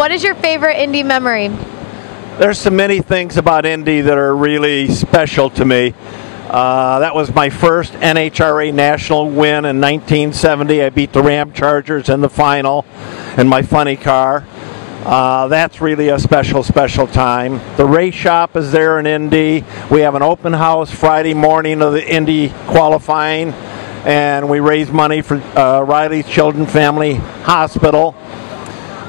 What is your favorite Indy memory? There's so many things about Indy that are really special to me. That was my first NHRA national win in 1970. I beat the Ram Chargers in the final in my funny car. That's really a special, special time. The race shop is there in Indy. We have an open house Friday morning of the Indy qualifying, and we raise money for Riley's Children's Family Hospital.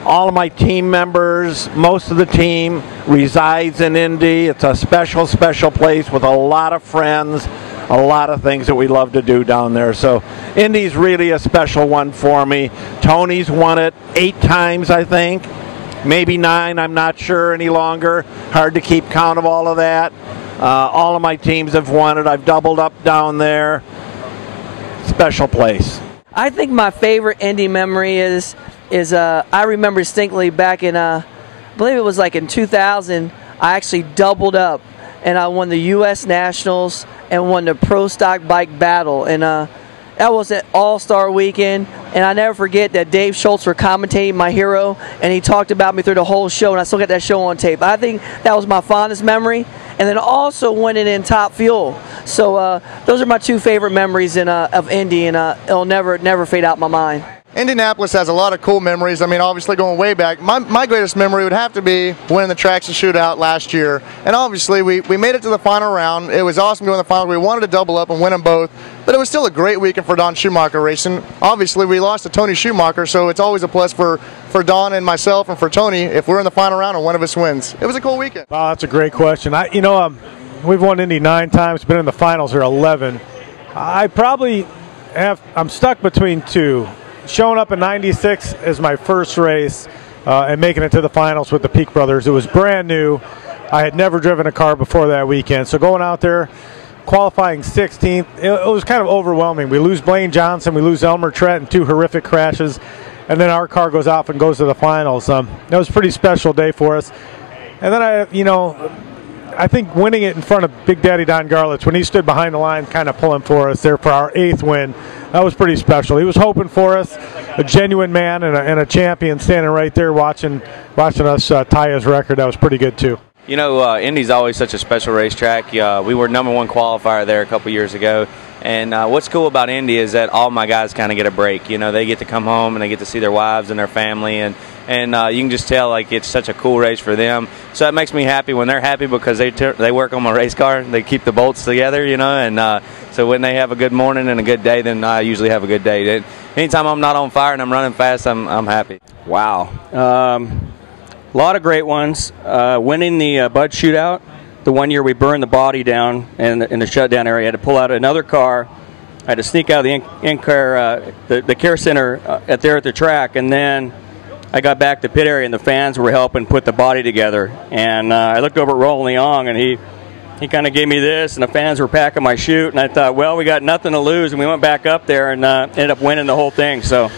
All of my team members, most of the team resides in Indy. It's a special, special place with a lot of friends, a lot of things that we love to do down there. So Indy's really a special one for me. Tony's won it 8 times, I think. Maybe 9, I'm not sure any longer. Hard to keep count of all of that. All of my teams have won it. I've doubled up down there. Special place. I think my favorite Indy memory is I remember distinctly back in, I believe it was like in 2000, I actually doubled up and I won the U.S. Nationals and won the Pro Stock Bike Battle. And that was an all-star weekend. And I never forget that Dave Schultz was commentating my hero, and he talked about me through the whole show, and I still got that show on tape. I think that was my fondest memory. And then also winning in Top Fuel. So those are my 2 favorite memories of Indy, and it'll never fade out my mind. Indianapolis has a lot of cool memories. I mean, obviously going way back, my greatest memory would have to be winning the Traction Shootout last year. And obviously we made it to the final round. It was awesome going to the final. We wanted to double up and win them both. But it was still a great weekend for Don Schumacher Racing. Obviously we lost to Tony Schumacher, so it's always a plus for Don and myself and for Tony if we're in the final round and one of us wins. It was a cool weekend. Wow, that's a great question. We've won Indy 9 times, been in the finals here 11. I'm stuck between 2. Showing up in '96 as my first race and making it to the finals with the Peak Brothers. It was brand new. I had never driven a car before that weekend. So going out there, qualifying 16th, it was kind of overwhelming. We lose Blaine Johnson, we lose Elmer Trent in 2 horrific crashes, and then our car goes off and goes to the finals. That was a pretty special day for us. And then I think winning it in front of Big Daddy Don Garlitz, when he stood behind the line kind of pulling for us there for our 8th win, that was pretty special. He was hoping for us, a genuine man and a champion standing right there watching us tie his record. That was pretty good too. You know, Indy's always such a special racetrack. We were #1 qualifier there a couple years ago. And what's cool about Indy is that all my guys kind of get a break. You know, they get to come home and they get to see their wives and their family, and you can just tell like it's such a cool race for them. So it makes me happy when they're happy because they work on my race car. They keep the bolts together, you know, and so when they have a good morning and a good day, then I usually have a good day. Anytime I'm not on fire and I'm running fast, I'm happy. Wow, a lot of great ones. Winning the Bud Shootout. The one year we burned the body down in the shutdown area. I had to pull out another car. I had to sneak out of the care center at the track, and then I got back to the pit area, and the fans were helping put the body together. And I looked over at Roland Leong, and he kind of gave me this, and the fans were packing my chute, and I thought, well, we got nothing to lose, and we went back up there and ended up winning the whole thing. So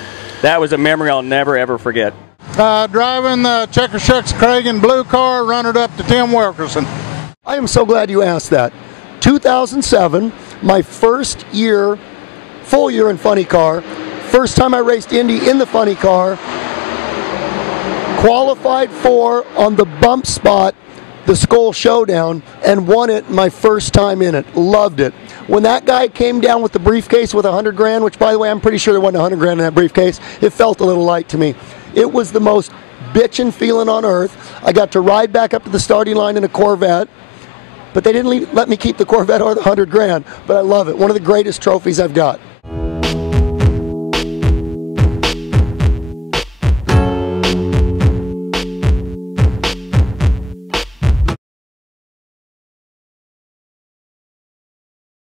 that was a memory I'll never, ever forget. Driving the Checker Shucks Cragen blue car, runner up to Tim Wilkerson. I am so glad you asked that. 2007, my first year, full year in funny car. First time I raced Indy in the funny car. Qualified for on the bump spot, the Skull Showdown, and won it my first time in it. Loved it. When that guy came down with the briefcase with 100 grand, which by the way, I'm pretty sure there wasn't 100 grand in that briefcase, it felt a little light to me. It was the most bitchin' feeling on earth. I got to ride back up to the starting line in a Corvette. But they didn't let me keep the Corvette or the 100 grand, but I love it. One of the greatest trophies I've got.